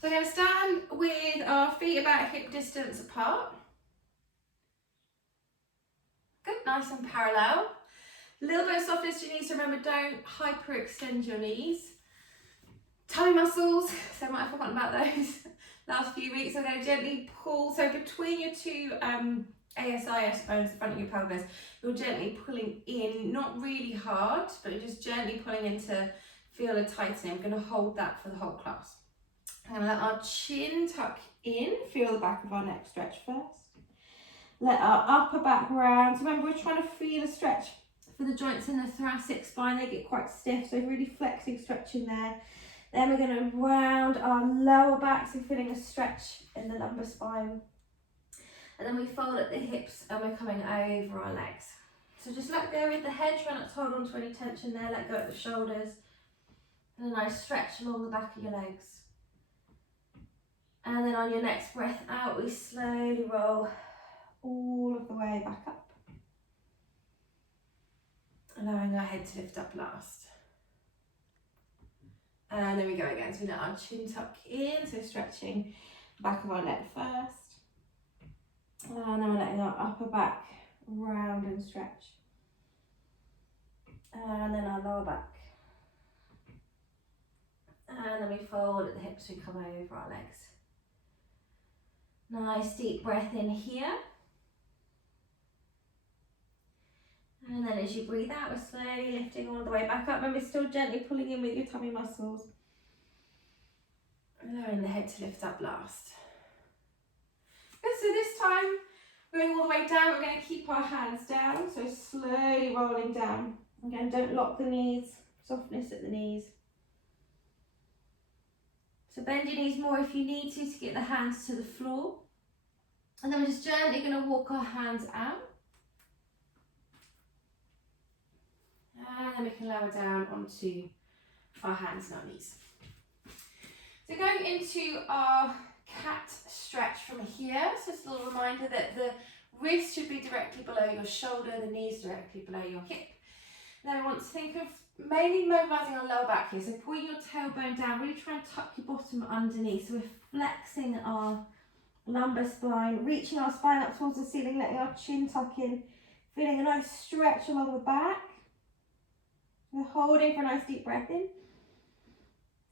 So we're going to stand with our feet about hip distance apart. Good, nice and parallel. A little bit of softness to your knees, so remember, don't hyperextend your knees. Tummy muscles, so I might have forgotten about those last few weeks. So we're going to gently pull, so between your two ASIS bones, the front of your pelvis, you're gently pulling in, not really hard, but you're just gently pulling in to feel a tightening. We're going to hold that for the whole class. I'm going to let our chin tuck in, feel the back of our neck stretch first. Let our upper back round. So remember, we're trying to feel a stretch for the joints in the thoracic spine. They get quite stiff, so really flexing, stretching there. Then we're going to round our lower back, so feeling a stretch in the lumbar spine. And then we fold at the hips and we're coming over our legs. So just let go with the head, try not to hold on to any tension there. Let go at the shoulders. And a nice stretch along the back of your legs. And then on your next breath out, we slowly roll all of the way back up. Allowing our head to lift up last. And then we go again. So we let our chin tuck in, so stretching the back of our neck first. And then we're letting our upper back round and stretch. And then our lower back. And then we fold at the hips, we come over our legs. Nice deep breath in here. And then as you breathe out, we're slowly lifting all the way back up. Remember, still gently pulling in with your tummy muscles. Allowing the head to lift up last. Good, so this time, going all the way down, we're going to keep our hands down. So slowly rolling down. Again, don't lock the knees, softness at the knees. So bend your knees more if you need to get the hands to the floor. And then we're just gently going to walk our hands out. And then we can lower down onto our hands and our knees. So going into our cat stretch from here. So just a little reminder that the wrist should be directly below your shoulder, the knees directly below your hip. Then we want to think of mainly mobilizing our lower back here. So point your tailbone down, really try and tuck your bottom underneath. So we're flexing our lumbar spine, reaching our spine up towards the ceiling, letting our chin tuck in, feeling a nice stretch along the back. We're holding for a nice deep breath in.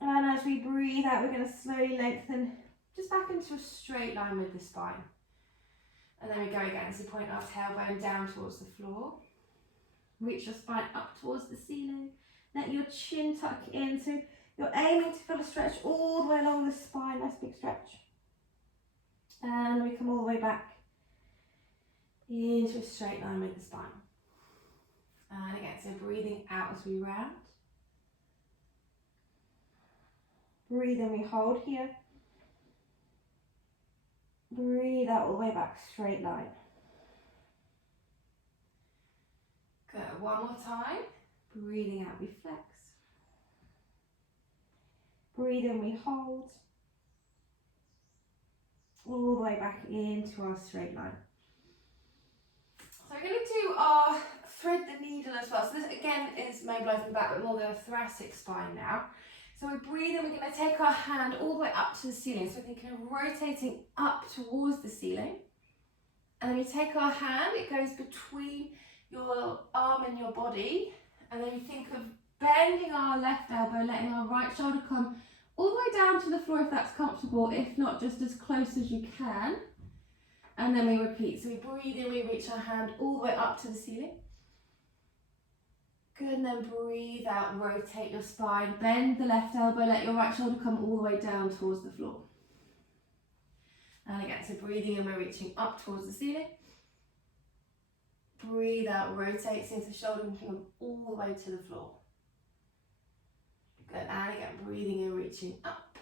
And as we breathe out, we're going to slowly lengthen just back into a straight line with the spine. And then we go again, so point our tailbone down towards the floor. Reach your spine up towards the ceiling. Let your chin tuck in. So you're aiming to feel a stretch all the way along the spine. Nice big stretch. And we come all the way back into a straight line with the spine. And again, so breathing out as we round. Breathe in, we hold here. Breathe out all the way back, straight line. Good, one more time. Breathing out, we flex. Breathe in, we hold. All the way back into our straight line. So we're going to do our thread the needle as well. So this again is mobilising the back, but more the thoracic spine now. So we breathe and we're going to take our hand all the way up to the ceiling. So we're thinking of rotating up towards the ceiling. And then we take our hand, it goes between your arm and your body. And then we think of bending our left elbow, letting our right shoulder come all the way down to the floor if that's comfortable. If not, just as close as you can. And then we repeat. So we breathe in, we reach our hand all the way up to the ceiling. Good, and then breathe out, rotate your spine, bend the left elbow, let your right shoulder come all the way down towards the floor. And again, so breathing in, we're reaching up towards the ceiling. Breathe out, rotate, so the shoulder can come all the way to the floor. Good, and again, breathing in, reaching up.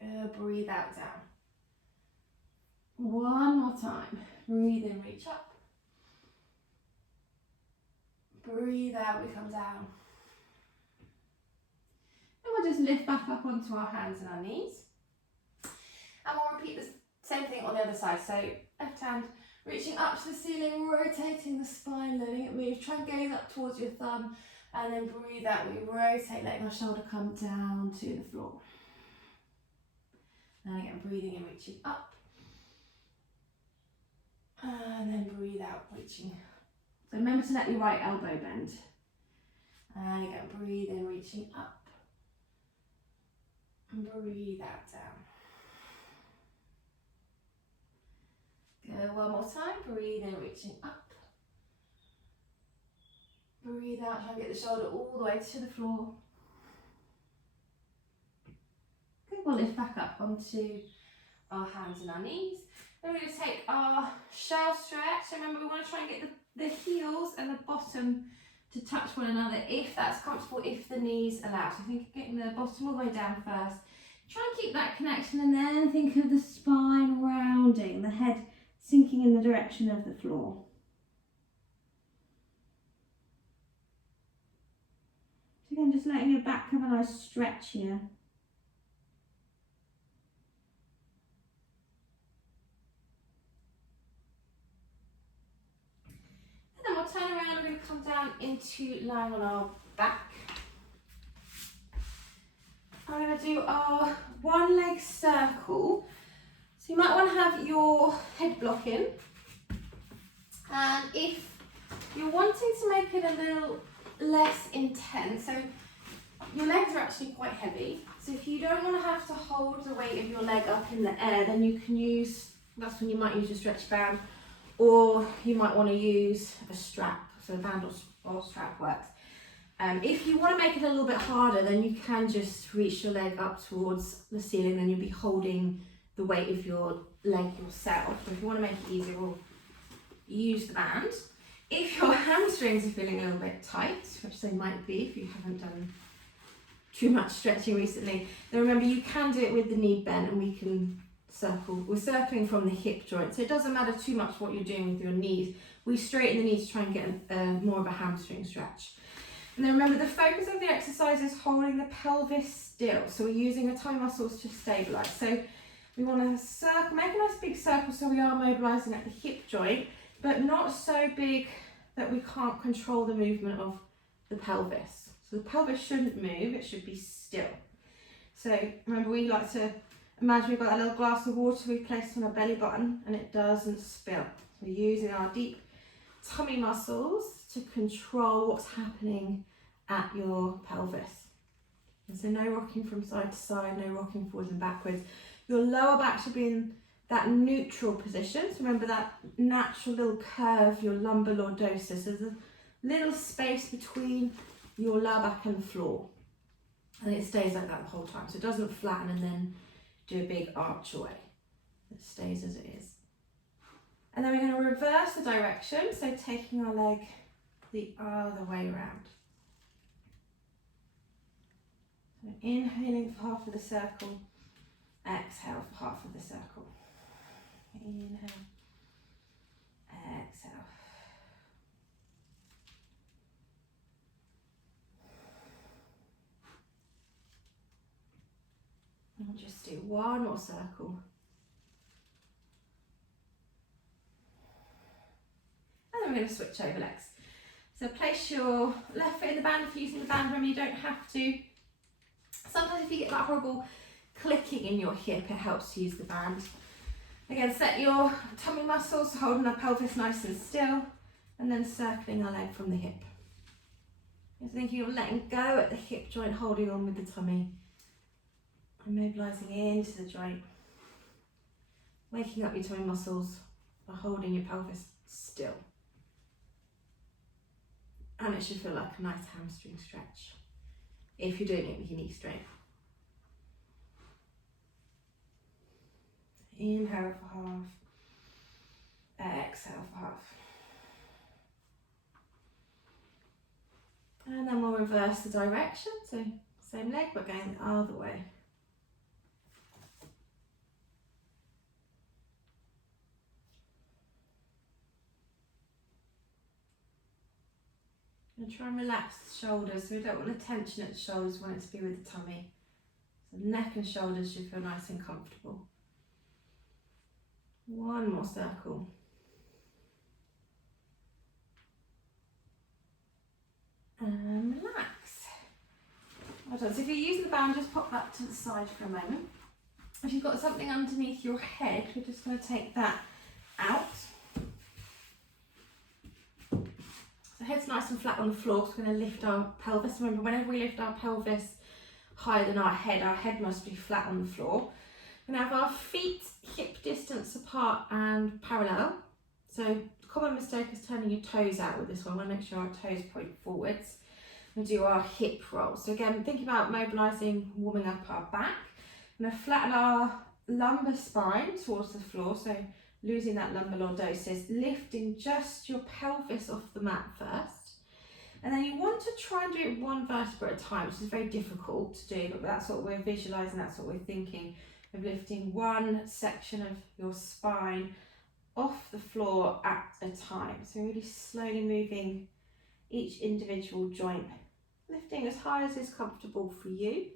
Good, breathe out, down. One more time. Breathe in, reach up. Breathe out, we come down. And we'll just lift back up onto our hands and our knees. And we'll repeat the same thing on the other side. So left hand reaching up to the ceiling, rotating the spine, letting it move. Try and gaze up towards your thumb And then breathe out, we rotate, letting our shoulder come down to the floor. And again, breathing in, reaching up. And then breathe out, reaching. So remember to let your right elbow bend. And again, breathe in, reaching up. And breathe out, down. Go one more time, breathe in, reaching up. Breathe out, try and get the shoulder all the way to the floor. Good, we'll lift back up onto our hands and our knees. Then we're going to take our shell stretch. So remember, we want to try and get the heels and the bottom to touch one another if that's comfortable, if the knees allow. So think of getting the bottom all the way down first. Try and keep that connection, and then think of the spine rounding, the head sinking in the direction of the floor. So again, just letting your back have a nice stretch here. And then we'll turn around, we're going to come down into lying on our back. I'm going to do our one leg circle. So you might want to have your head block in. And if you're wanting to make it a little less intense, so your legs are actually quite heavy. So if you don't want to have to hold the weight of your leg up in the air, then you can use, that's when you might use a stretch band, or you might want to use a strap. So a band or strap works. If you want to make it a little bit harder, then you can just reach your leg up towards the ceiling, then you'll be holding the weight of your leg yourself. But if you want to make it easier, we'll use the band. If your hamstrings are feeling a little bit tight, which they might be if you haven't done too much stretching recently, then remember you can do it with the knee bent, and we can circle. We're circling from the hip joint, so it doesn't matter too much what you're doing with your knees. We straighten the knees to try and get more of a hamstring stretch. And then remember, the focus of the exercise is holding the pelvis still. So we're using the tummy muscles to stabilise. So we want to circle, make a nice big circle so we are mobilising at the hip joint, but not so big that we can't control the movement of the pelvis. So the pelvis shouldn't move, it should be still. So remember, we like to imagine we've got a little glass of water we place on our belly button and it doesn't spill. So we're using our deep tummy muscles to control what's happening at your pelvis. And so no rocking from side to side, no rocking forwards and backwards. Your lower back should be in that neutral position. So remember that natural little curve, your lumbar lordosis. There's a little space between your lower back and the floor. And it stays like that the whole time. So it doesn't flatten and then do a big arch away. It stays as it is. And then we're going to reverse the direction. So taking our leg the other way around. So inhaling for half of the circle. Exhale for half of the circle. Inhale, exhale. And we'll just do one more circle. And then we're going to switch over legs. So place your left foot in the band if you're using the band. Remember, you don't have to. Sometimes if you get that horrible clicking in your hip, it helps to use the band. Again, set your tummy muscles, holding our pelvis nice and still, and then circling our leg from the hip. Just thinking of letting go at the hip joint, holding on with the tummy, and mobilising into the joint. Waking up your tummy muscles by holding your pelvis still. And it should feel like a nice hamstring stretch if you're doing it with your knee straight. Inhale for half, exhale for half. And then we'll reverse the direction, so same leg but going the other way. And try and relax the shoulders, so we don't want the tension at the shoulders, we want it to be with the tummy. So the neck and shoulders should feel nice and comfortable. One more circle. and relax. Well done. So if you're using the band, just pop that to the side for a moment. If you've got something underneath your head, we're just going to take that out. The head's nice and flat on the floor, so we're going to lift our pelvis. Remember, whenever we lift our pelvis higher than our head must be flat on the floor. We're going to have our feet hip distance apart and parallel. So the common mistake is turning your toes out with this one. We want to make sure our toes point forwards. We do our hip roll. So again, think about mobilising, warming up our back. We're going to flatten our lumbar spine towards the floor, so losing that lumbar lordosis, lifting just your pelvis off the mat first. And then you want to try and do it one vertebra at a time, which is very difficult to do, but that's what we're visualising, that's what we're thinking, of lifting one section of your spine off the floor at a time. So really slowly moving each individual joint, lifting as high as is comfortable for you.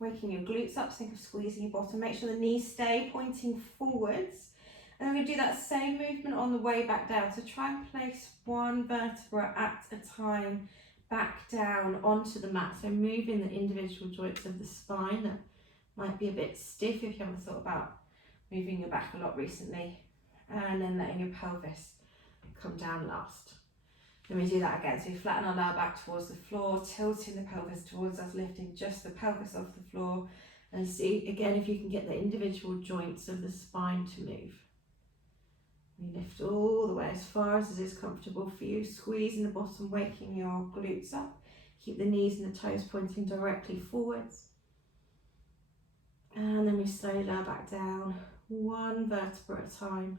Waking your glutes up, think of squeezing your bottom. Make sure the knees stay pointing forwards. And then we do that same movement on the way back down. So try and place one vertebra at a time back down onto the mat. So moving the individual joints of the spine that might be a bit stiff if you haven't thought about moving your back a lot recently. And then letting your pelvis come down last. Then we do that again. So we flatten our lower back towards the floor, tilting the pelvis towards us, lifting just the pelvis off the floor. And see again if you can get the individual joints of the spine to move. You lift all the way as far as it is comfortable for you, squeezing the bottom, waking your glutes up. Keep the knees and the toes pointing directly forwards. And then we slowly lower back down, one vertebra at a time.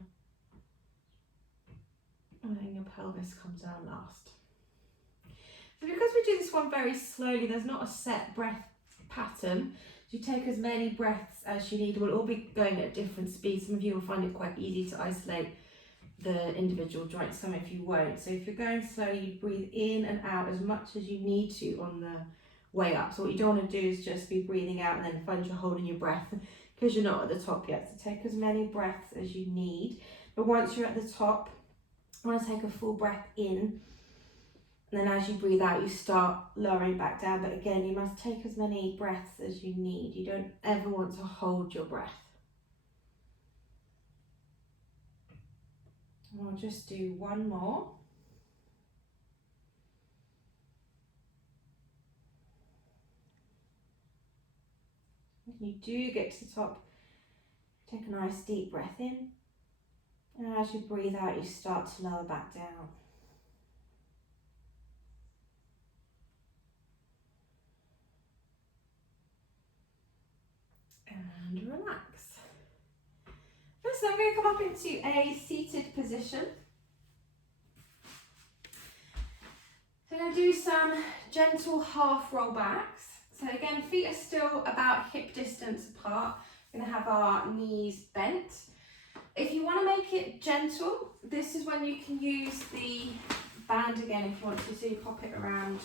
And then your pelvis comes down last. So because we do this one very slowly, there's not a set breath pattern. You take as many breaths as you need. We'll all be going at different speeds. Some of you will find it quite easy to isolate the individual joints, some of you won't. So if you're going slowly, you breathe in and out as much as you need to on the way up. So what you don't want to do is just be breathing out and then find you're holding your breath because you're not at the top yet. So take as many breaths as you need. But once you're at the top, you want to take a full breath in. And then as you breathe out, you start lowering back down. But again, you must take as many breaths as you need. You don't ever want to hold your breath. And we'll just do one more. When you do get to the top, take a nice deep breath in. And as you breathe out, you start to lower back down. And relax. So I'm going to come up into a seated position. So I'm going to do some gentle half roll backs. So again, feet are still about hip distance apart. We're going to have our knees bent. If you want to make it gentle, this is when you can use the band again if you want to. So you pop it around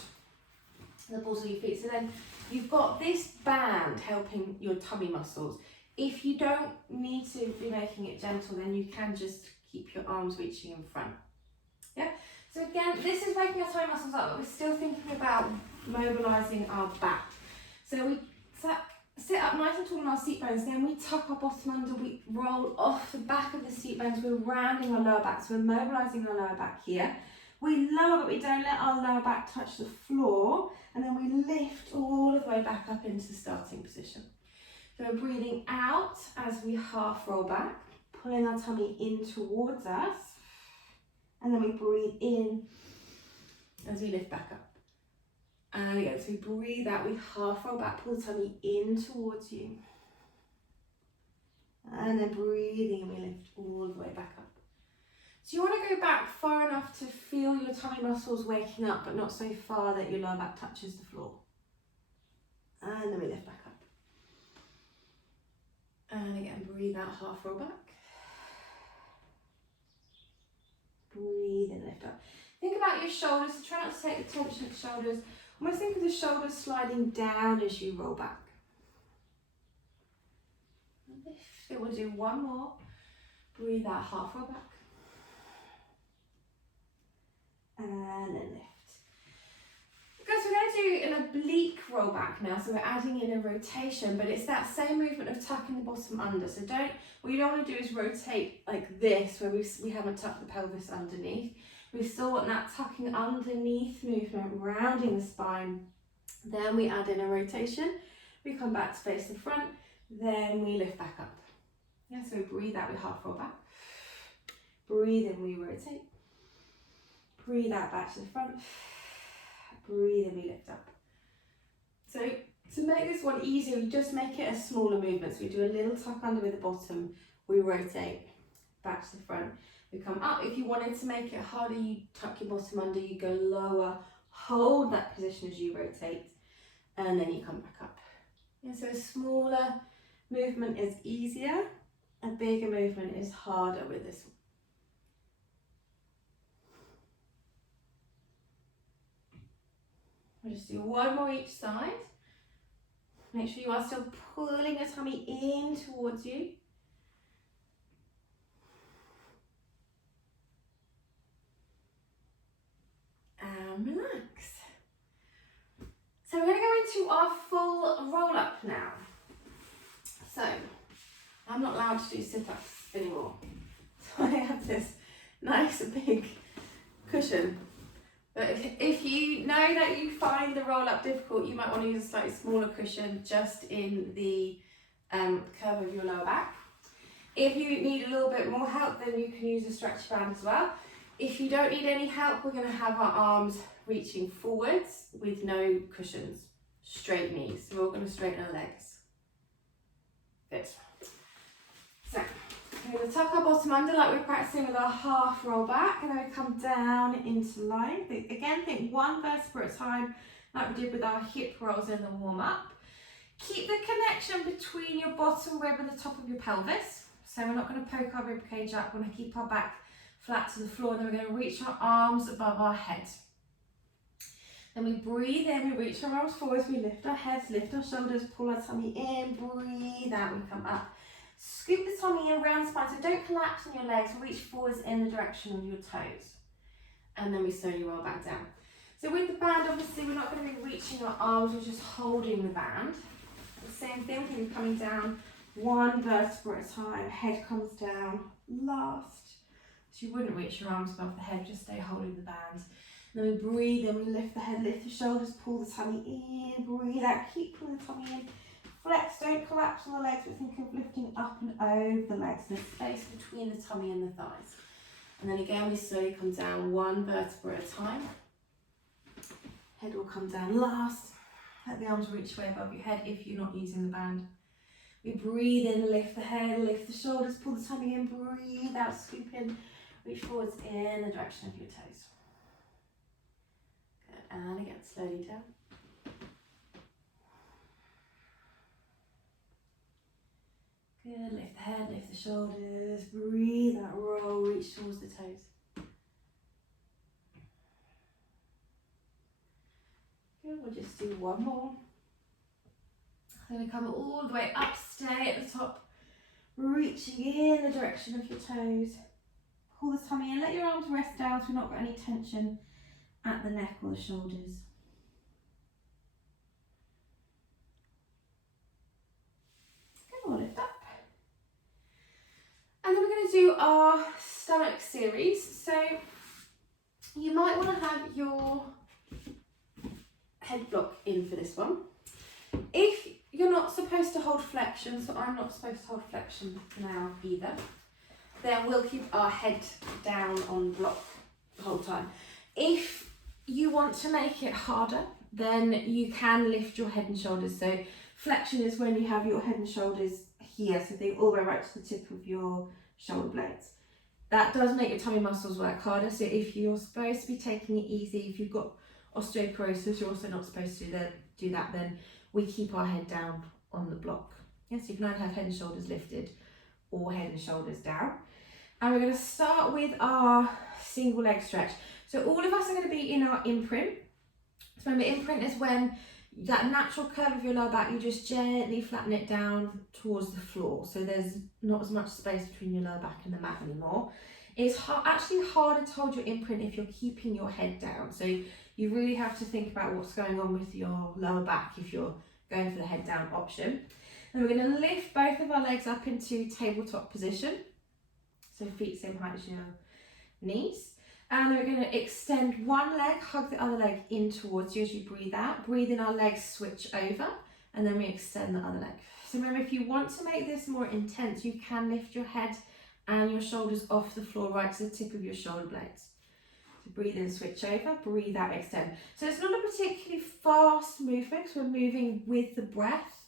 the balls of your feet. So then you've got this band helping your tummy muscles. If you don't need to be making it gentle, then you can just keep your arms reaching in front. Yeah. So again, this is waking our tummy muscles up, but we're still thinking about mobilising our back. So we sit up nice and tall on our seat bones, then we tuck our bottom under, we roll off the back of the seat bones, we're rounding our lower back, so we're mobilising our lower back here. We lower, but we don't let our lower back touch the floor, and then we lift all the way back up into the starting position. So we're breathing out as we half roll back, pulling our tummy in towards us, and then we breathe in as we lift back up. And again, so we breathe out, we half roll back, pull the tummy in towards you. And then breathing and we lift all the way back up. So you want to go back far enough to feel your tummy muscles waking up, but not so far that your lower back touches the floor. And then we lift back up. And again, breathe out, half roll back. Breathe in, lift up. Think about your shoulders, so try not to take the tension of the shoulders. Almost think of the shoulders sliding down as you roll back. Lift. It will do one more. Breathe out, half roll back. And then lift. Guys, we're going to do an oblique roll back now, so we're adding in a rotation, but it's that same movement of tucking the bottom under. So what you don't want to do is rotate like this, where we haven't tucked the pelvis underneath. We still want that tucking underneath movement, rounding the spine. Then we add in a rotation. We come back to face the front, then we lift back up. Yeah, so we breathe out, we half roll back. Breathe in, we rotate. Breathe out back to the front. Breathe in, we lift up. So to make this one easier, we just make it a smaller movement. So we do a little tuck under with the bottom, we rotate back to the front. We come up. If you wanted to make it harder, you tuck your bottom under, you go lower, hold that position as you rotate, and then you come back up. Yeah, so a smaller movement is easier, a bigger movement is harder with this one. We'll just do one more each side. Make sure you are still pulling your tummy in towards you. And relax. So we're going to go into our full roll up now. So I'm not allowed to do sit-ups anymore. So I have this nice big cushion. But if you know that you find the roll up difficult, you might want to use a slightly smaller cushion just in the curve of your lower back. If you need a little bit more help, then you can use a stretchy band as well. If you don't need any help, we're going to have our arms reaching forwards with no cushions, straight knees. So we're all going to straighten our legs. Good. So we're going to tuck our bottom under like we're practicing with our half roll back, and then we come down into line. Again, think one vertebra at a time, like we did with our hip rolls in the warm up. Keep the connection between your bottom rib and the top of your pelvis. So we're not going to poke our rib cage up. We're going to keep our back flat to the floor, and then we're going to reach our arms above our head. Then we breathe in, we reach our arms forwards, we lift our heads, lift our shoulders, pull our tummy in, breathe out, we come up. Scoop the tummy in, round spine, so don't collapse on your legs, reach forwards in the direction of your toes. And then we slowly roll back down. So with the band, obviously we're not going to be reaching our arms, we're just holding the band. The same thing, we're coming down one vertebra at a time, head comes down last. So you wouldn't reach your arms above the head, just stay holding the band. And then we breathe in, we lift the head, lift the shoulders, pull the tummy in, breathe out, keep pulling the tummy in. Flex, don't collapse on the legs, but think of lifting up and over the legs. There's space between the tummy and the thighs. And then again, we slowly come down one vertebra at a time. Head will come down last. Let the arms reach way above your head if you're not using the band. We breathe in, lift the head, lift the shoulders, pull the tummy in, breathe out, scoop in, reach forwards in the direction of your toes. Good, and again, slowly down. Good, lift the head, lift the shoulders, breathe out, roll, reach towards the toes. Good, we'll just do one more. Then we come all the way up, stay at the top, reaching in the direction of your toes. Pull the tummy in, let your arms rest down so we've not got any tension at the neck or the shoulders. Good, we'll lift up. And then we're going to do our stomach series. So you might want to have your head block in for this one. If you're not supposed to hold flexion, so I'm not supposed to hold flexion now either, then we'll keep our head down on block the whole time. If you want to make it harder, then you can lift your head and shoulders. So flexion is when you have your head and shoulders here, so think all the way right to the tip of your shoulder blades. That does make your tummy muscles work harder. So if you're supposed to be taking it easy, if you've got osteoporosis, you're also not supposed to do that, then we keep our head down on the block. Yes, you can either have head and shoulders lifted or head and shoulders down. And we're going to start with our single leg stretch. So all of us are going to be in our imprint. So remember, imprint is when that natural curve of your lower back, you just gently flatten it down towards the floor. So there's not as much space between your lower back and the mat anymore. It's actually harder to hold your imprint if you're keeping your head down. So You really have to think about what's going on with your lower back if you're going for the head down option. And we're going to lift both of our legs up into tabletop position. So feet same height as your knees. And then we're going to extend one leg, hug the other leg in towards you as you breathe out. Breathe in, our legs switch over, and then we extend the other leg. So remember, if you want to make this more intense, you can lift your head and your shoulders off the floor right to the tip of your shoulder blades. So breathe in, switch over, breathe out, extend. So it's not a particularly fast movement because we're moving with the breath.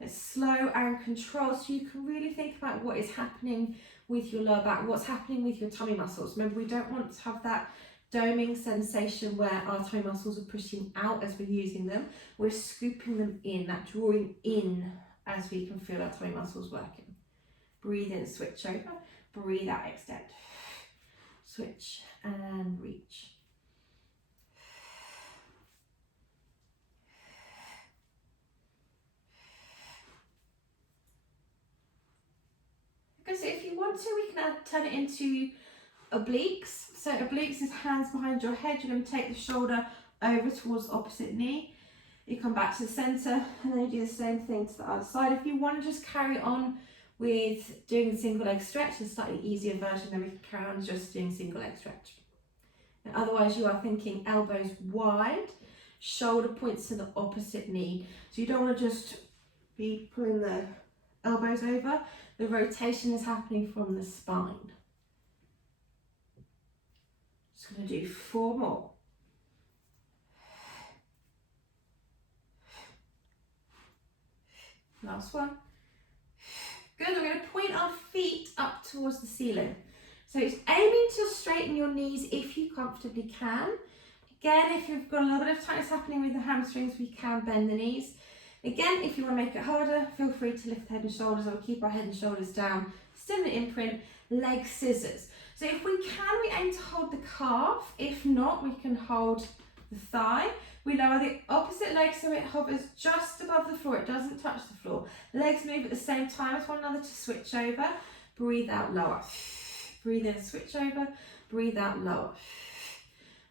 It's slow and controlled, so you can really think about what is happening with your lower back, what's happening with your tummy muscles. Remember, we don't want to have that doming sensation where our tummy muscles are pushing out as we're using them. We're scooping them in, that drawing in as we can feel our tummy muscles working. Breathe in, switch over, breathe out, extend. Switch and reach. Okay, so if you want to, we can turn it into obliques. So obliques is hands behind your head. You're going to take the shoulder over towards the opposite knee. You come back to the centre, and then you do the same thing to the other side. If you want to just carry on with doing the single leg stretch, a slightly easier version, then we can carry on just doing single leg stretch. And otherwise, you are thinking elbows wide, shoulder points to the opposite knee. So you don't want to just be pulling the elbows over. The rotation is happening from the spine. Just going to do 4 more. Last one. Good, we're going to point our feet up towards the ceiling. So it's aiming to straighten your knees if you comfortably can. Again, if you've got a little bit of tightness happening with the hamstrings, we can bend the knees. Again, if you want to make it harder, feel free to lift the head and shoulders, or keep our head and shoulders down. Still in the imprint, leg scissors. So if we can, we aim to hold the calf. If not, we can hold the thigh. We lower the opposite leg so it hovers just above the floor. It doesn't touch the floor. Legs move at the same time as one another to switch over. Breathe out, lower. Breathe in, switch over. Breathe out, lower.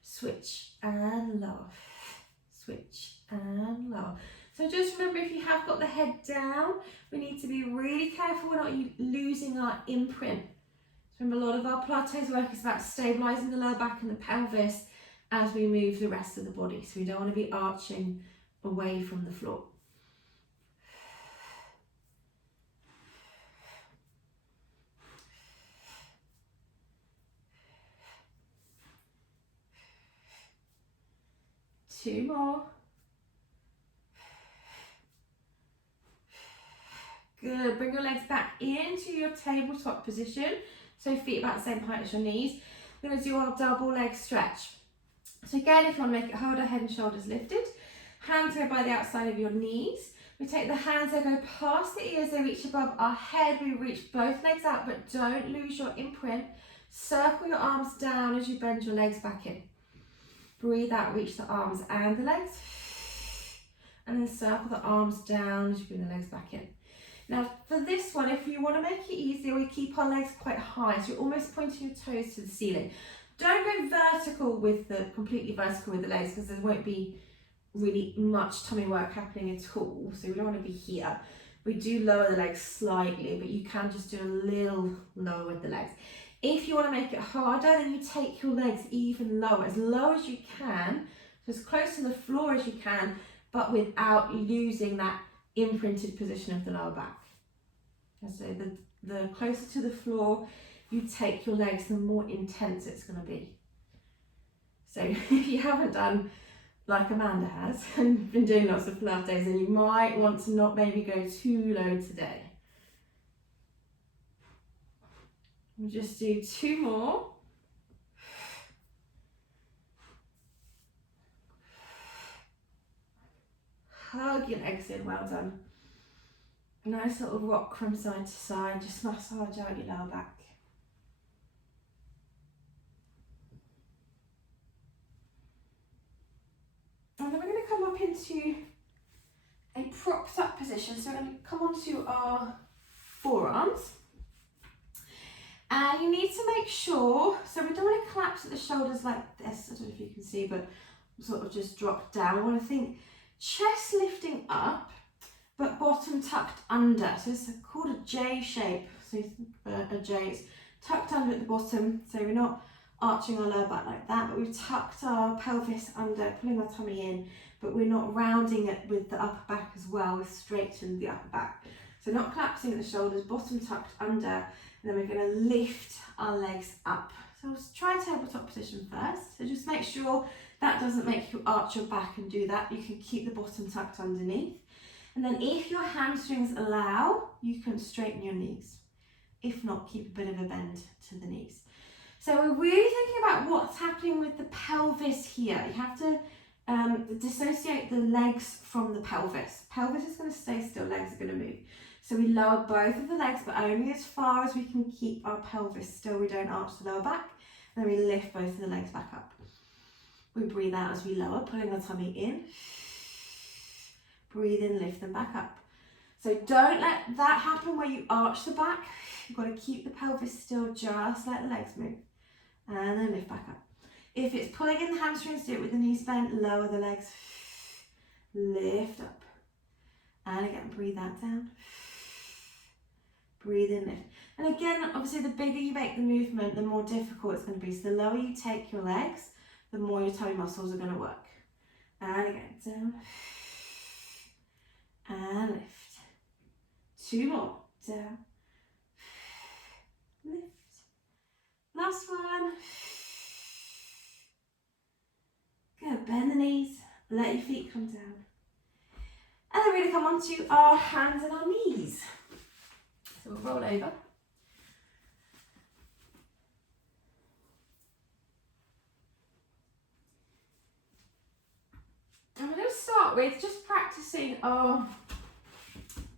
Switch and lower. Switch and lower. So just remember, if you have got the head down, we need to be really careful we're not losing our imprint. So remember, a lot of our Pilates work is about stabilising the lower back and the pelvis as we move the rest of the body. So we don't want to be arching away from the floor. Two more. Good, bring your legs back into your tabletop position. So feet about the same height as your knees. We're going to do our double leg stretch. So again, if you want to make it harder, head and shoulders lifted. Hands go by the outside of your knees. We take the hands, they go past the ears, they reach above our head. We reach both legs out, but don't lose your imprint. Circle your arms down as you bend your legs back in. Breathe out, reach the arms and the legs. And then circle the arms down as you bring the legs back in. Now for this one, if you want to make it easier, we keep our legs quite high, so you're almost pointing your toes to the ceiling. Don't go completely vertical with the legs, because there won't be really much tummy work happening at all, so we don't want to be here. We do lower the legs slightly, but you can just do a little lower with the legs. If you want to make it harder, then you take your legs even lower, as low as you can, so as close to the floor as you can, but without losing that imprinted position of the lower back. And so the closer to the floor you take your legs, the more intense it's going to be. So if you haven't done like Amanda has and been doing lots of Pilates, then you might want to not maybe go too low today. We'll just do 2 more. Hug your legs in, well done. Nice little rock from side to side, just massage out your lower back. And then we're going to come up into a propped up position. So we're going to come onto our forearms. And you need to make sure, so we don't want to collapse at the shoulders like this. I don't know if you can see, but sort of just drop down. We want to think chest lifting up, but bottom tucked under. So it's called a J shape. So you think a J, it's tucked under at the bottom. So we're not arching our lower back like that, but we've tucked our pelvis under, pulling our tummy in, but we're not rounding it with the upper back as well. We've straightened the upper back. So not collapsing at the shoulders, bottom tucked under, and then we're going to lift our legs up. So we'll try tabletop position first. So just make sure that doesn't make you arch your back and do that. You can keep the bottom tucked underneath. And then if your hamstrings allow, you can straighten your knees. If not, keep a bit of a bend to the knees. So we're really thinking about what's happening with the pelvis here. You have to dissociate the legs from the pelvis. Pelvis is going to stay still, legs are going to move. So we lower both of the legs, but only as far as we can keep our pelvis still. We don't arch the lower back. And then we lift both of the legs back up. We breathe out as we lower, pulling our tummy in. Breathe in, lift them back up. So don't let that happen where you arch the back. You've got to keep the pelvis still, just let the legs move. And then lift back up. If it's pulling in the hamstrings, do it with the knees bent, lower the legs. Lift up. And again, breathe that down. Breathe in, lift. And again, obviously the bigger you make the movement, the more difficult it's going to be. So the lower you take your legs, the more your tummy muscles are going to work. And again, down. And lift. 2 more. Down. Lift. Last one. Good. Bend the knees. Let your feet come down. And then we're going to come onto our hands and our knees. So we'll roll over. And we're going to start with just practicing our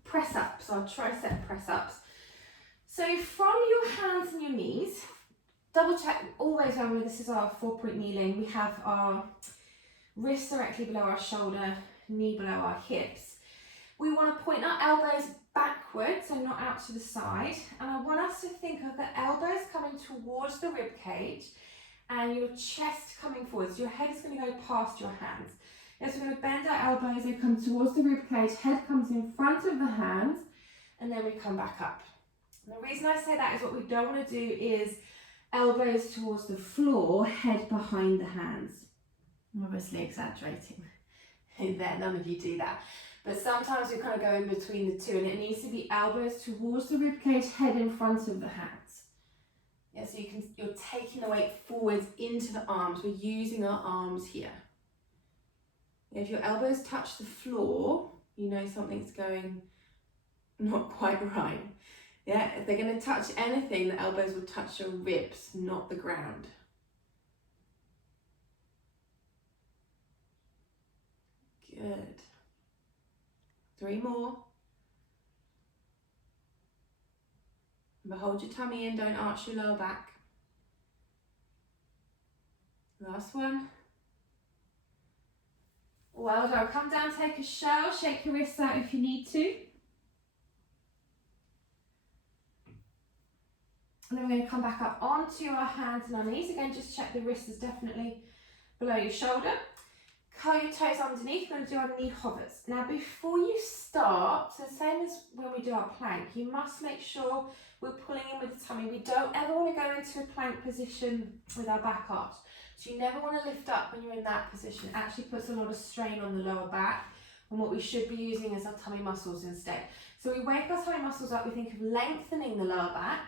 press-ups, our tricep press-ups. So from your hands and your knees, double check, always remember this is our 4-point kneeling. We have our wrists directly below our shoulder, knee below our hips. We want to point our elbows backwards, so not out to the side. And I want us to think of the elbows coming towards the rib cage and your chest coming forwards. Your head is going to go past your hands. Yes, we're going to bend our elbows, they come towards the rib cage, head comes in front of the hands, and then we come back up. And the reason I say that is what we don't want to do is elbows towards the floor, head behind the hands. I'm obviously exaggerating there, none of you do that. But sometimes we kind of go in between the two, and it needs to be elbows towards the rib cage, head in front of the hands. Yeah, so you're taking the weight forwards into the arms. We're using our arms here. If your elbows touch the floor, you know something's going not quite right. Yeah, if they're going to touch anything, the elbows will touch your ribs, not the ground. Good. 3 more. But hold your tummy in, don't arch your lower back. Last one. Well done. Come down, take a shell, shake your wrists out if you need to. And then we're going to come back up onto our hands and our knees. Again, just check the wrist is definitely below your shoulder. Curl your toes underneath. We're going to do our knee hovers. Now, before you start, so same as when we do our plank, you must make sure we're pulling in with the tummy. We don't ever want to go into a plank position with our back arched. So you never want to lift up when you're in that position. It actually puts a lot of strain on the lower back, and what we should be using is our tummy muscles instead. So we wake our tummy muscles up, we think of lengthening the lower back.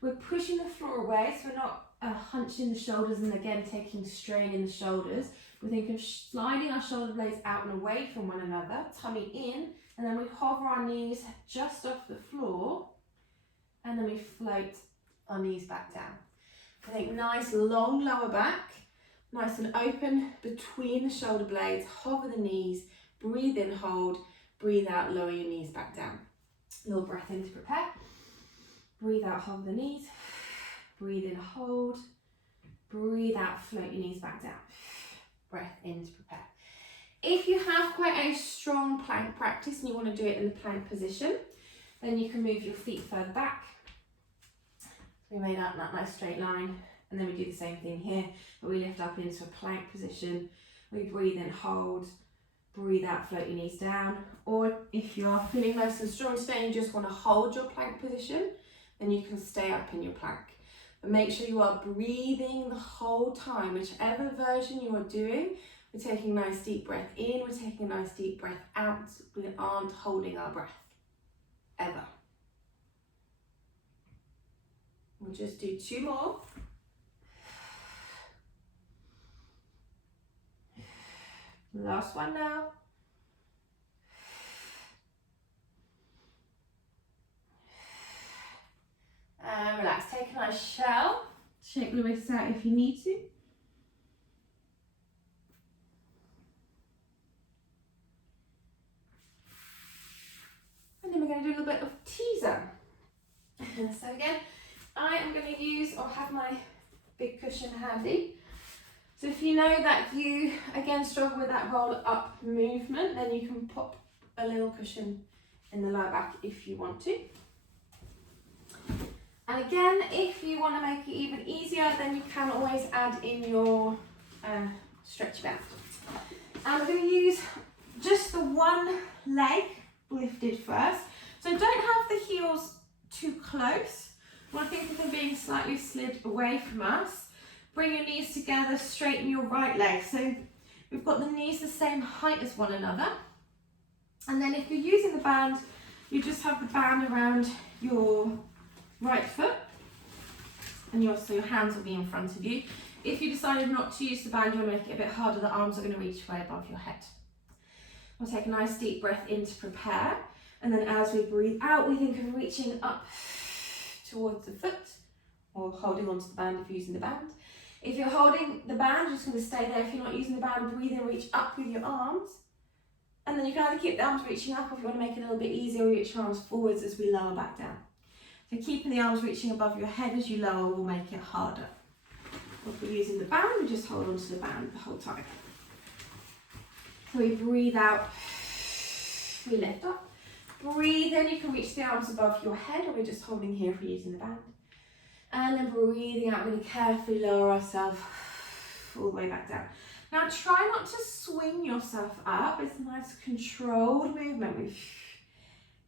We're pushing the floor away, so we're not hunching the shoulders and again taking strain in the shoulders. We think of sliding our shoulder blades out and away from one another, tummy in, and then we hover our knees just off the floor, and then we float our knees back down. I think nice long lower back, nice and open between the shoulder blades, hover the knees, breathe in, hold, breathe out, lower your knees back down. A little breath in to prepare. Breathe out, hover the knees, breathe in, hold, breathe out, float your knees back down. Breath in to prepare. If you have quite a strong plank practice and you want to do it in the plank position, then you can move your feet further back. We made out that nice straight line, and then we do the same thing here, but we lift up into a plank position. We breathe in, hold, breathe out, float your knees down. Or if you are feeling nice and strong today and you just want to hold your plank position, then you can stay up in your plank. But make sure you are breathing the whole time, whichever version you are doing. We're taking a nice deep breath in, we're taking a nice deep breath out. We aren't holding our breath, ever. We'll just do 2 more. Last one now. And relax, take a nice shell. Shake the wrists out if you need to. And then we're going to do a little bit of teaser. So again, I am going to use or have my big cushion handy. So if you know that you, again, struggle with that roll up movement, then you can pop a little cushion in the lower back if you want to. And again, if you want to make it even easier, then you can always add in your stretchy band. And we're going to use just the one leg lifted first. So don't have the heels too close. I want to think of them being slightly slid away from us. Bring your knees together, straighten your right leg. So we've got the knees the same height as one another. And then if you're using the band, you just have the band around your right foot. And so your hands will be in front of you. If you decided not to use the band, you want to make it a bit harder, the arms are going to reach way above your head. We'll take a nice deep breath in to prepare. And then as we breathe out, we think of reaching up towards the foot or holding onto the band if you're using the band. If you're holding the band, you're just going to stay there. If you're not using the band, breathe in, reach up with your arms. And then you can either keep the arms reaching up, or if you want to make it a little bit easier, reach your arms forwards as we lower back down. So keeping the arms reaching above your head as you lower will make it harder. If we're using the band, we just hold onto the band the whole time. So we breathe out, we lift up. Breathe in, you can reach the arms above your head, or we're just holding here if we're using the band. And then breathing out, really carefully lower ourselves all the way back down. Now try not to swing yourself up. It's a nice controlled movement. We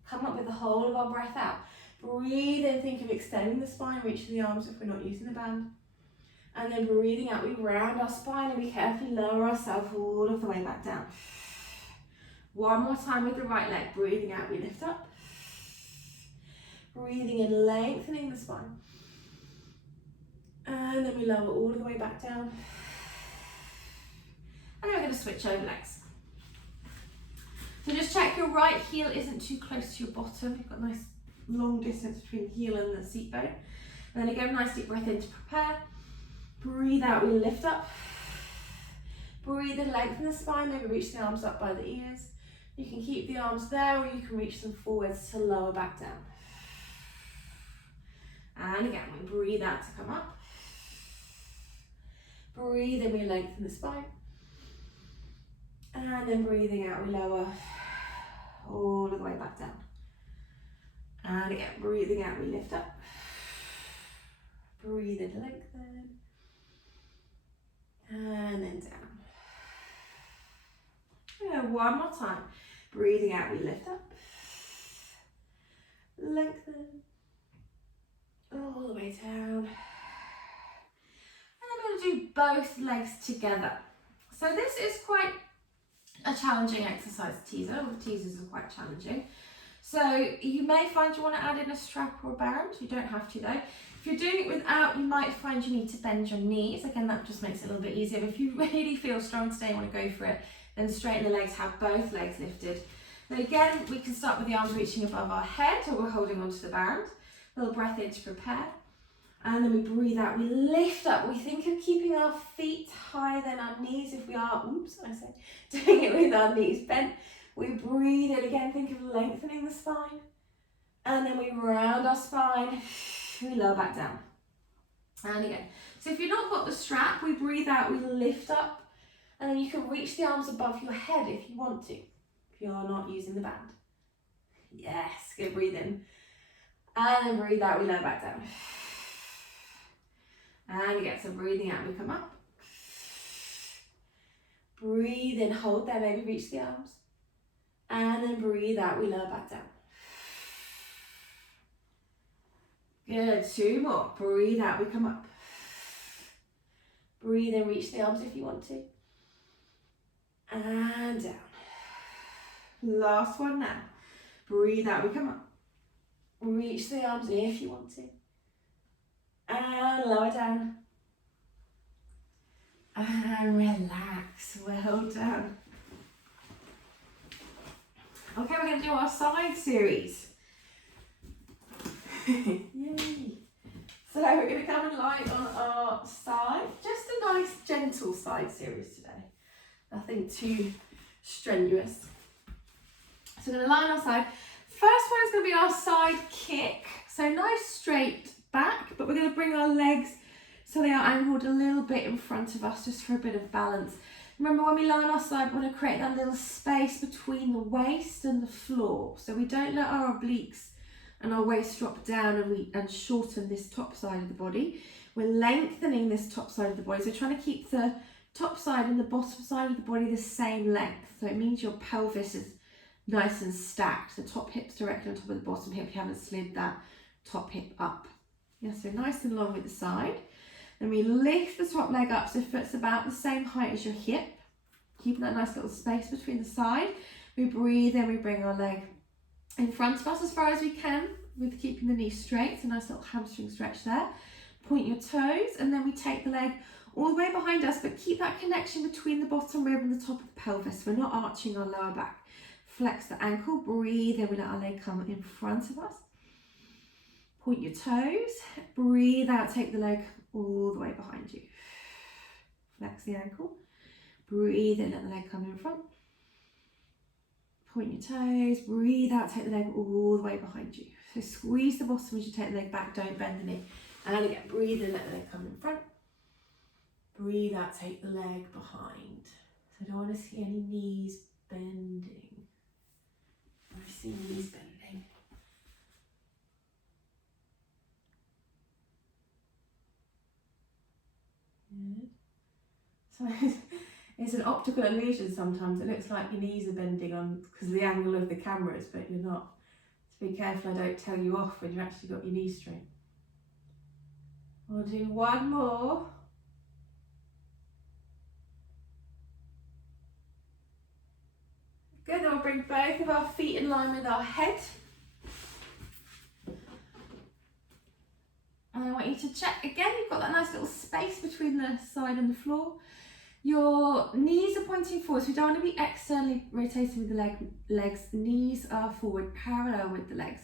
come up with the whole of our breath out. Breathe in, think of extending the spine, reaching the arms if we're not using the band. And then breathing out, we round our spine and we carefully lower ourselves all of the way back down. One more time with the right leg. Breathing out, we lift up. Breathing in, lengthening the spine. And then we lower all the way back down. And then we're going to switch over legs. So just check your right heel isn't too close to your bottom. You've got a nice long distance between the heel and the seat bone. And then again, nice deep breath in to prepare. Breathe out, we lift up. Breathe in, lengthen the spine, maybe reach the arms up by the ears. You can keep the arms there, or you can reach them forwards to lower back down. And again, we breathe out to come up. Breathe in, we lengthen the spine. And then breathing out, we lower all the way back down. And again, breathing out, we lift up. Breathe in, lengthen. And then down. Yeah, one more time. Breathing out, we lift up. Lengthen. All the way down. And then we're going to do both legs together. So this is quite a challenging exercise, teaser. All the teasers are quite challenging. So you may find you want to add in a strap or a band. You don't have to though. If you're doing it without, you might find you need to bend your knees. Again, that just makes it a little bit easier. But if you really feel strong today and want to go for it, then straighten the legs, have both legs lifted. Then again, we can start with the arms reaching above our head, or we're holding onto the band. A little breath in to prepare. And then we breathe out, we lift up. We think of keeping our feet higher than our knees if we are, doing it with our knees bent. We breathe in again, think of lengthening the spine. And then we round our spine, we lower back down. And again. So if you've not got the strap, we breathe out, we lift up. And then you can reach the arms above your head if you want to, if you're not using the band. Yes, good, breathe in. And then breathe out, we lower back down. And again, so breathing out, we come up. Breathe in, hold there, maybe reach the arms. And then breathe out, we lower back down. Good, 2 more. Breathe out, we come up. Breathe in, reach the arms if you want to. And down. Last one now. Breathe out, we come up. Reach the arms if you want to. And lower down. And relax, well done. Okay, we're going to do our side series. Yay. So we're going to come and lie on our side. Just a nice gentle side series today. Nothing too strenuous. So we're going to lie on our side. First one is going to be our side kick. So nice straight back, but we're going to bring our legs so they are angled a little bit in front of us just for a bit of balance. Remember, when we lie on our side, we want to create that little space between the waist and the floor. So we don't let our obliques and our waist drop down and shorten this top side of the body. We're lengthening this top side of the body. So trying to keep the top side and the bottom side of the body the same length. So it means your pelvis is nice and stacked. The top hip's directly on top of the bottom hip. You haven't slid that top hip up. Yeah, so nice and long with the side. Then we lift the top leg up so it's about the same height as your hip. Keeping that nice little space between the side. We breathe in, we bring our leg in front of us as far as we can with keeping the knee straight. So nice little hamstring stretch there. Point your toes and then we take the leg all the way behind us, but keep that connection between the bottom rib and the top of the pelvis. We're not arching our lower back. Flex the ankle, breathe in, we let our leg come in front of us. Point your toes, breathe out, take the leg all the way behind you. Flex the ankle, breathe in, let the leg come in front. Point your toes, breathe out, take the leg all the way behind you. So squeeze the bottom as you take the leg back, don't bend the knee. And again, breathe in, let the leg come in front. Breathe out, take the leg behind. So I don't want to see any knees bending. I see knees bending. Good. So it's an optical illusion sometimes. It looks like your knees are bending on because of the angle of the cameras, but you're not. So be careful I don't tell you off when you've actually got your knees straight. We'll do one more. Good, then we'll bring both of our feet in line with our head. And I want you to check again, you've got that nice little space between the side and the floor. Your knees are pointing forward, so we don't want to be externally rotating with the legs. Knees are forward, parallel with the legs.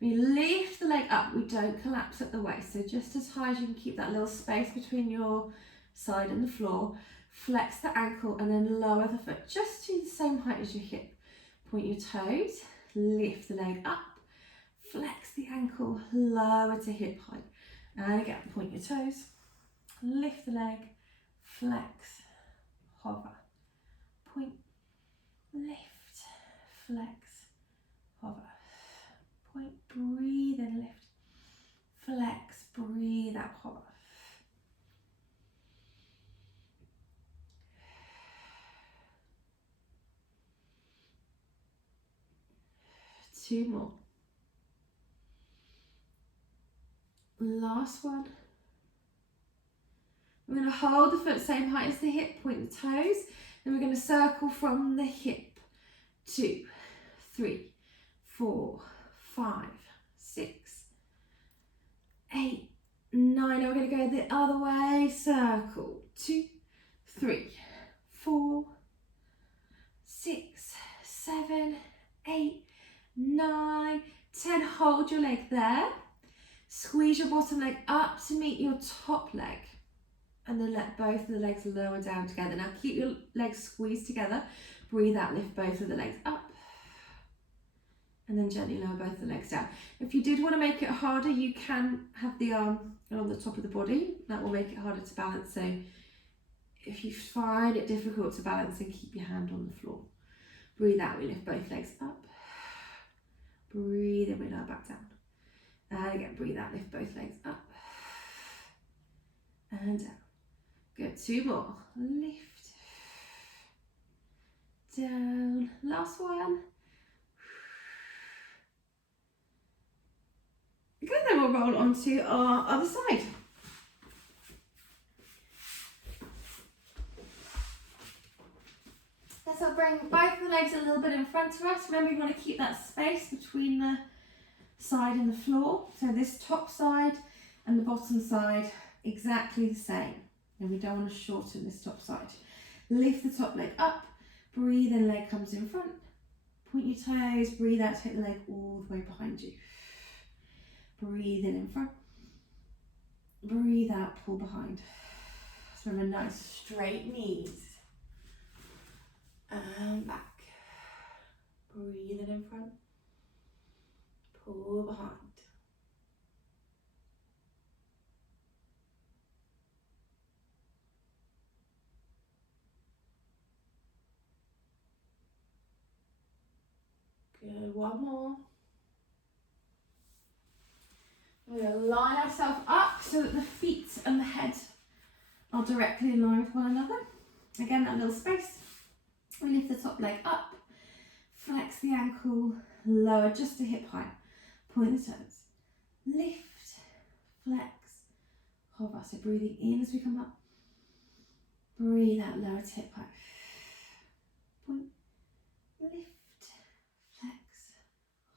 We lift the leg up, we don't collapse at the waist. So just as high as you can keep that little space between your side and the floor. Flex the ankle and then lower the foot just to the same height as your hip. Point your toes, lift the leg up, flex the ankle, lower to hip height. And again, point your toes, lift the leg, flex, hover, point, lift, flex, hover, point, breathe and lift, flex, breathe out, hover. Two more. Last one. We're going to hold the foot same height as the hip, point the toes, then we're going to circle from the hip. 2, 3, 4, 5, 6, 8, 9. Now we're going to go the other way, circle. 2, 3, 4, 6, 7, 8, 9, 10. Hold your leg there. Squeeze your bottom leg up to meet your top leg. And then let both of the legs lower down together. Now keep your legs squeezed together. Breathe out, lift both of the legs up. And then gently lower both the legs down. If you did want to make it harder, you can have the arm on the top of the body. That will make it harder to balance. So if you find it difficult to balance, then keep your hand on the floor. Breathe out, we lift both legs up. Breathe in, we lower back down. And again, breathe out, lift both legs up. And down. Good, 2 more. Lift. down. Last one. Good, then we'll roll onto our other side. So I'll bring both the legs a little bit in front of us. Remember, you want to keep that space between the side and the floor. So this top side and the bottom side, exactly the same. And we don't want to shorten this top side. Lift the top leg up, breathe in, leg comes in front. Point your toes, breathe out, take the leg all the way behind you. Breathe in front. Breathe out, pull behind. So remember, nice straight knees. And back. Breathe in front. Pull behind. Good, one more. We're going to line ourselves up so that the feet and the head are directly in line with one another. Again, that little space. We lift the top leg up, flex the ankle, lower just to hip height. Point the toes. Lift, flex, hover. So breathing in as we come up. Breathe out, lower to hip height. Point, lift, flex,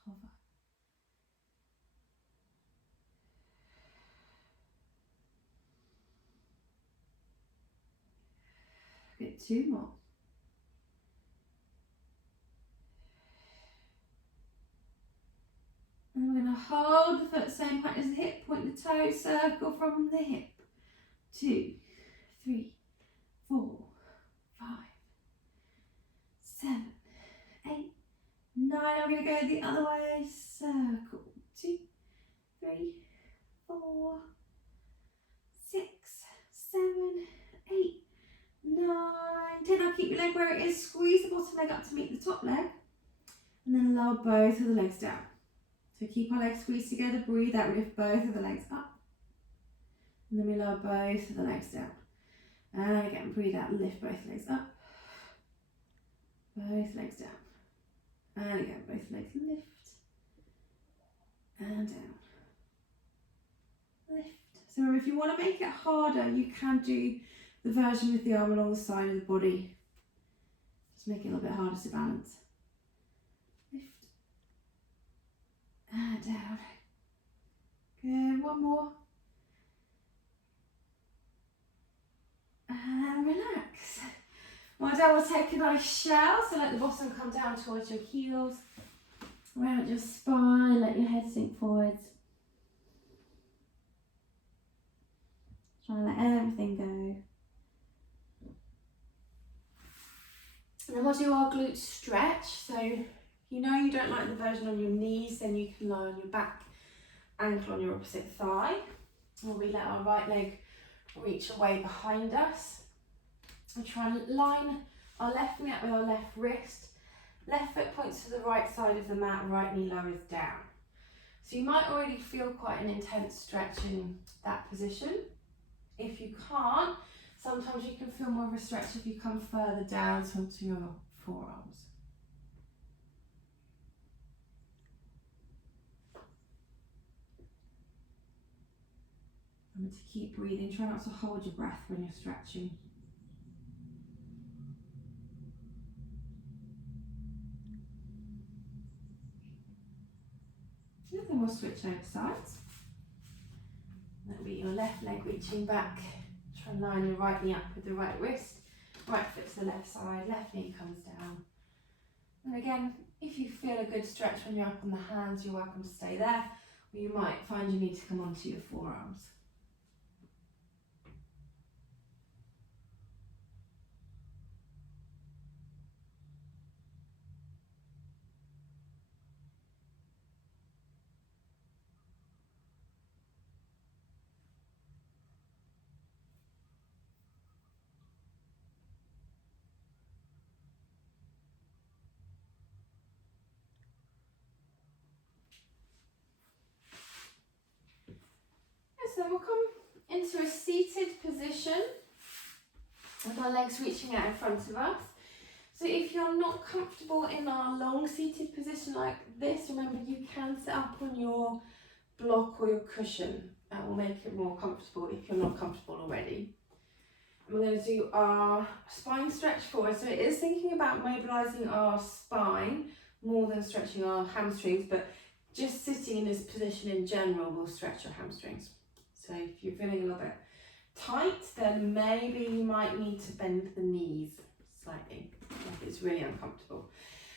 hover. Good, two more. And we're going to hold the foot same height as the hip, point the toe, circle from the hip. 2, 3, 4, 5, 7, 8, 9. I'm going to go the other way, circle. 2, 3, 4, 6, 7, 8, 9, 10. Now keep your leg where it is, squeeze the bottom leg up to meet the top leg, and then lower both of the legs down. So keep our legs squeezed together, breathe out, lift both of the legs up. And then we lower both of the legs down. And again, breathe out, lift both legs up. Both legs down. And again, both legs lift. And down. Lift. So remember, if you want to make it harder, you can do the version with the arm along the side of the body. Just make it a little bit harder to balance. Lift. And down. Good, one more. And relax. Well done, we'll take a nice shell, so let the bottom come down towards your heels. Round your spine, let your head sink forwards. Try and let everything go. And then we'll do our glute stretch. So you know you don't like the version on your knees, then you can lie on your back, ankle on your opposite thigh. And we let our right leg reach away behind us. We try and line our left knee up with our left wrist. Left foot points to the right side of the mat, right knee lowers down. So you might already feel quite an intense stretch in that position. If you can't, sometimes you can feel more of a stretch if you come further down onto your forearms. Remember to keep breathing, try not to hold your breath when you're stretching. And then we'll switch over sides. That'll be your left leg reaching back. Try and line your right knee up with the right wrist. Right foot to the left side, left knee comes down. And again, if you feel a good stretch when you're up on the hands, you're welcome to stay there. Or you might find you need to come onto your forearms. So we'll come into a seated position with our legs reaching out in front of us. So if you're not comfortable in our long seated position like this, remember you can sit up on your block or your cushion. That will make it more comfortable if you're not comfortable already. And we're going to do our spine stretch forward. So it is thinking about mobilizing our spine more than stretching our hamstrings, but just sitting in this position in general will stretch your hamstrings. So if you're feeling a little bit tight, then maybe you might need to bend the knees slightly if it's really uncomfortable.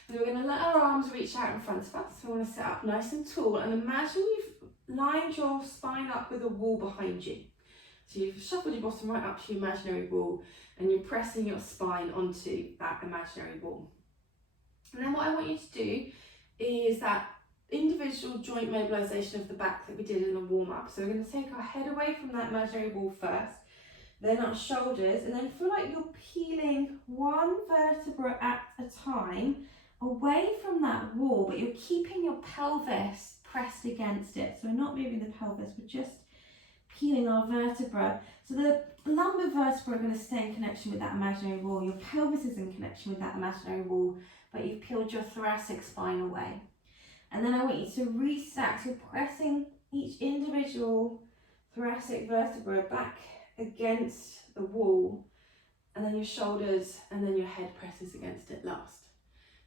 And we're going to let our arms reach out in front of us. We want to sit up nice and tall, and imagine you've lined your spine up with a wall behind you. So you've shuffled your bottom right up to your imaginary wall, and you're pressing your spine onto that imaginary wall. And then what I want you to do is that individual joint mobilization of the back that we did in the warm-up. So we're going to take our head away from that imaginary wall first, then our shoulders, and then feel like you're peeling one vertebra at a time away from that wall, but you're keeping your pelvis pressed against it. So we're not moving the pelvis, we're just peeling our vertebra. So the lumbar vertebra are going to stay in connection with that imaginary wall. Your pelvis is in connection with that imaginary wall, but you've peeled your thoracic spine away. And then I want you to restack, so pressing each individual thoracic vertebra back against the wall, and then your shoulders, and then your head presses against it last.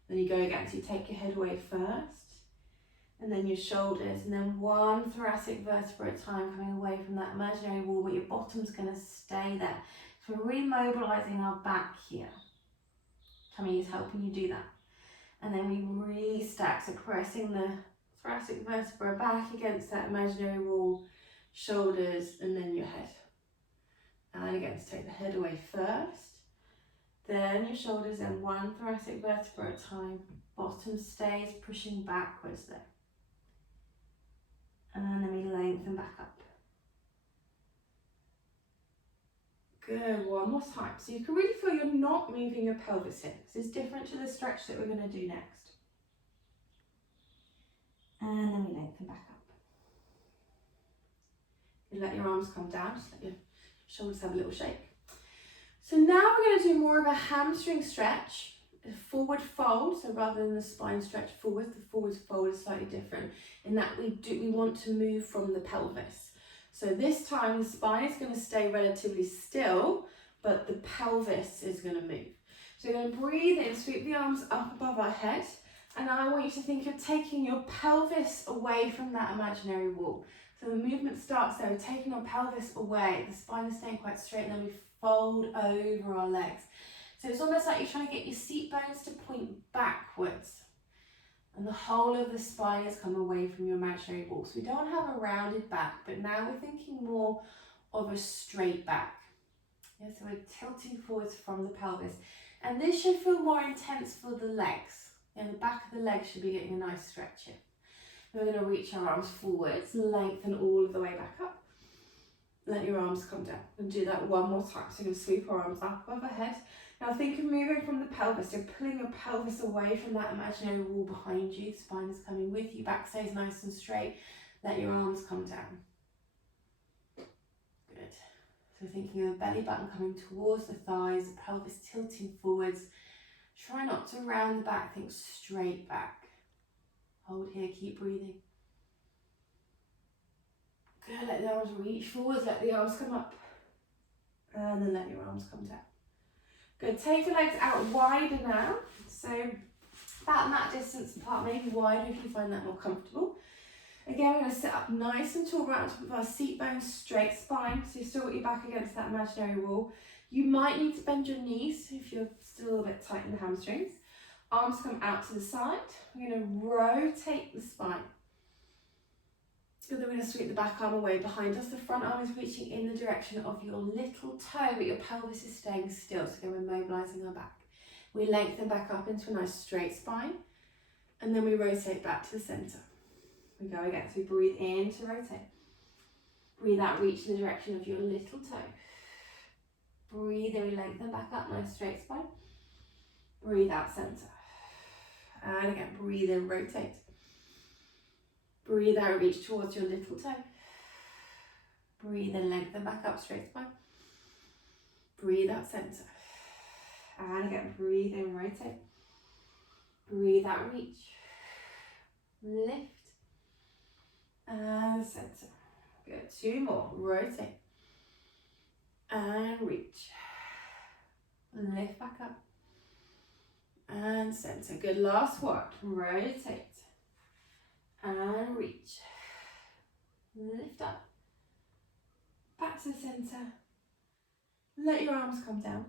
Then you go again, so you take your head away first, and then your shoulders, and then one thoracic vertebra at a time coming away from that imaginary wall, but your bottom's going to stay there. So we're remobilizing our back here. Tummy is helping you do that. And then we restack, so pressing the thoracic vertebra back against that imaginary wall, shoulders, and then your head. And again, to take the head away first, then your shoulders, and one thoracic vertebra at a time. Bottom stays pushing backwards there. And then we lengthen back up. Good, one more time. So you can really feel you're not moving your pelvis here. This is different to the stretch that we're going to do next. And then we lengthen back up. You let your arms come down, just let your shoulders have a little shake. So now we're going to do more of a hamstring stretch, a forward fold. So rather than the spine stretch forward, the forward fold is slightly different in that we want to move from the pelvis. So this time the spine is going to stay relatively still, but the pelvis is going to move. So we're going to breathe in, sweep the arms up above our head, and I want you to think of taking your pelvis away from that imaginary wall. So the movement starts there, we're taking our pelvis away, the spine is staying quite straight, and then we fold over our legs. So it's almost like you're trying to get your seat bones to point backwards, and the whole of the spine has come away from your imaginary wall. So we don't have a rounded back, but now we're thinking more of a straight back. Yeah, so we're tilting forwards from the pelvis. And this should feel more intense for the legs. And the back of the legs should be getting a nice stretch here. We're going to reach our arms forwards, lengthen all of the way back up. Let your arms come down. And do that one more time. So you're going to sweep our arms up above our head. Now think of moving from the pelvis. You're pulling your pelvis away from that imaginary wall behind you. Spine is coming with you. Back stays nice and straight. Let your arms come down. Good. So thinking of the belly button coming towards the thighs, the pelvis tilting forwards. Try not to round the back, think straight back. Hold here, keep breathing. Good, let the arms reach forwards, let the arms come up. And then let your arms come down. Good, take your legs out wider now. So about that distance apart, maybe wider if you find that more comfortable. Again, we're going to sit up nice and tall, right with our seat bones, straight spine. So you still got your back against that imaginary wall. You might need to bend your knees if you're still a little bit tight in the hamstrings. Arms come out to the side. We're going to rotate the spine. And then we're going to sweep the back arm away behind us. The front arm is reaching in the direction of your little toe, but your pelvis is staying still. So again, we're mobilizing our back. We lengthen back up into a nice straight spine. And then we rotate back to the center. We go again. So we breathe in to rotate. Breathe out, reach in the direction of your little toe. Breathe in, we lengthen back up, nice straight spine. Breathe out, center. And again, breathe in, rotate. Breathe out, reach towards your little toe. Breathe in, lengthen back up, straight spine. Breathe out, center. And again, breathe in, rotate. Breathe out, reach. Lift. And center. Good. 2 more. Rotate. And reach. Lift back up. And center. Good. Last one. Rotate. And reach. Lift up. Back to the center. Let your arms come down.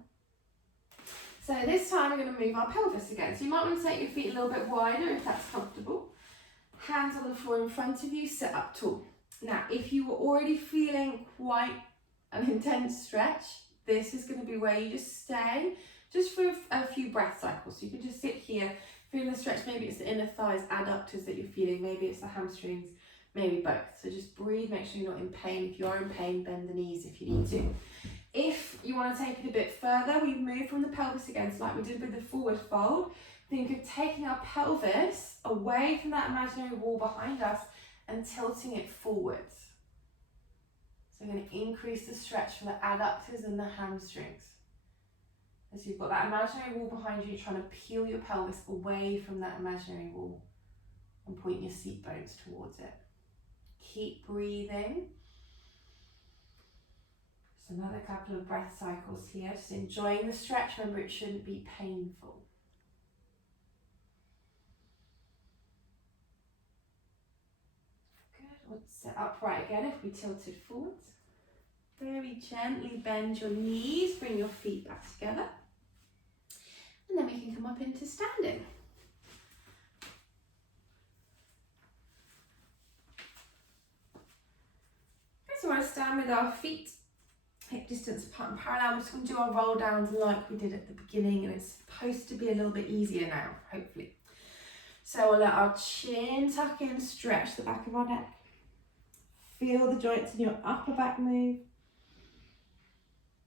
So this time we're going to move our pelvis again. So you might want to take your feet a little bit wider if that's comfortable. Hands on the floor in front of you, sit up tall. Now, if you were already feeling quite an intense stretch, this is going to be where you just stay just for a few breath cycles. So you can just sit here, feeling the stretch. Maybe it's the inner thighs, adductors that you're feeling. Maybe it's the hamstrings, maybe both. So just breathe, make sure you're not in pain. If you are in pain, bend the knees if you need to. If you want to take it a bit further, we've moved from the pelvis again, so like we did with the forward fold. Think of taking our pelvis away from that imaginary wall behind us and tilting it forwards. So we're going to increase the stretch for the adductors and the hamstrings. As you've got that imaginary wall behind you, you're trying to peel your pelvis away from that imaginary wall and point your seat bones towards it. Keep breathing. Just another couple of breath cycles here, just enjoying the stretch. Remember, it shouldn't be painful. Good. We'll sit upright again if we tilted forwards. Very gently bend your knees, bring your feet back together. And then we can come up into standing. Okay, so we're going to stand with our feet hip distance apart and parallel. We're just going to do our roll downs like we did at the beginning, and it's supposed to be a little bit easier now, hopefully. So we'll let our chin tuck in, stretch the back of our neck. Feel the joints in your upper back move.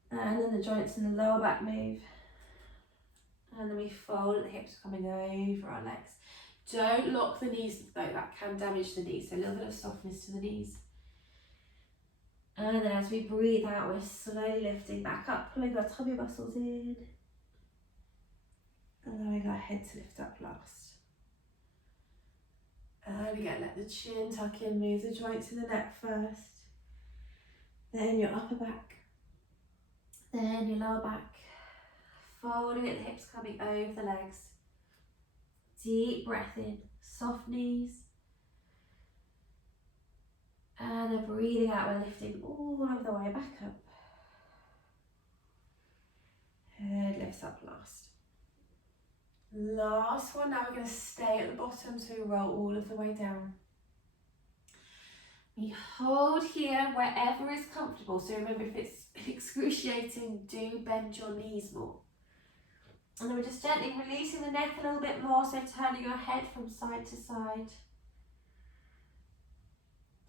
And then the joints in the lower back move. And then we fold, the hips coming over our legs. Don't lock the knees though, that can damage the knees. So a little bit of softness to the knees. And then as we breathe out, we're slowly lifting back up, pulling our tummy muscles in. Allowing our head to lift up last. And again, let the chin tuck in, move the joints in the neck first. Then your upper back. Then your lower back. Folding it, the hips coming over the legs. Deep breath in, soft knees. And then breathing out, we're lifting all of the way back up. Head lifts up last. Last one, now we're going to stay at the bottom, so we roll all of the way down. We hold here wherever is comfortable. So remember, if it's excruciating, do bend your knees more. And then we're just gently releasing the neck a little bit more, so turning your head from side to side.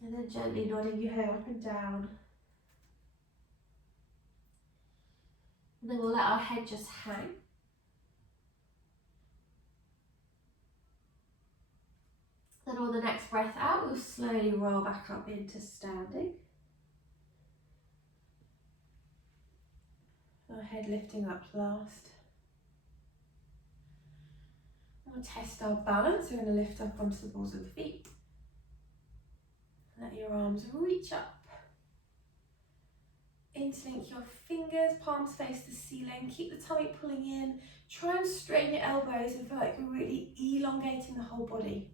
And then gently nodding your head up and down. And then we'll let our head just hang. Then on the next breath out, we'll slowly roll back up into standing. Our head lifting up last. We'll test our balance. We're going to lift up onto the balls of the feet. Let your arms reach up. Interlink your fingers, palms face the ceiling. Keep the tummy pulling in. Try and straighten your elbows and feel like you're really elongating the whole body.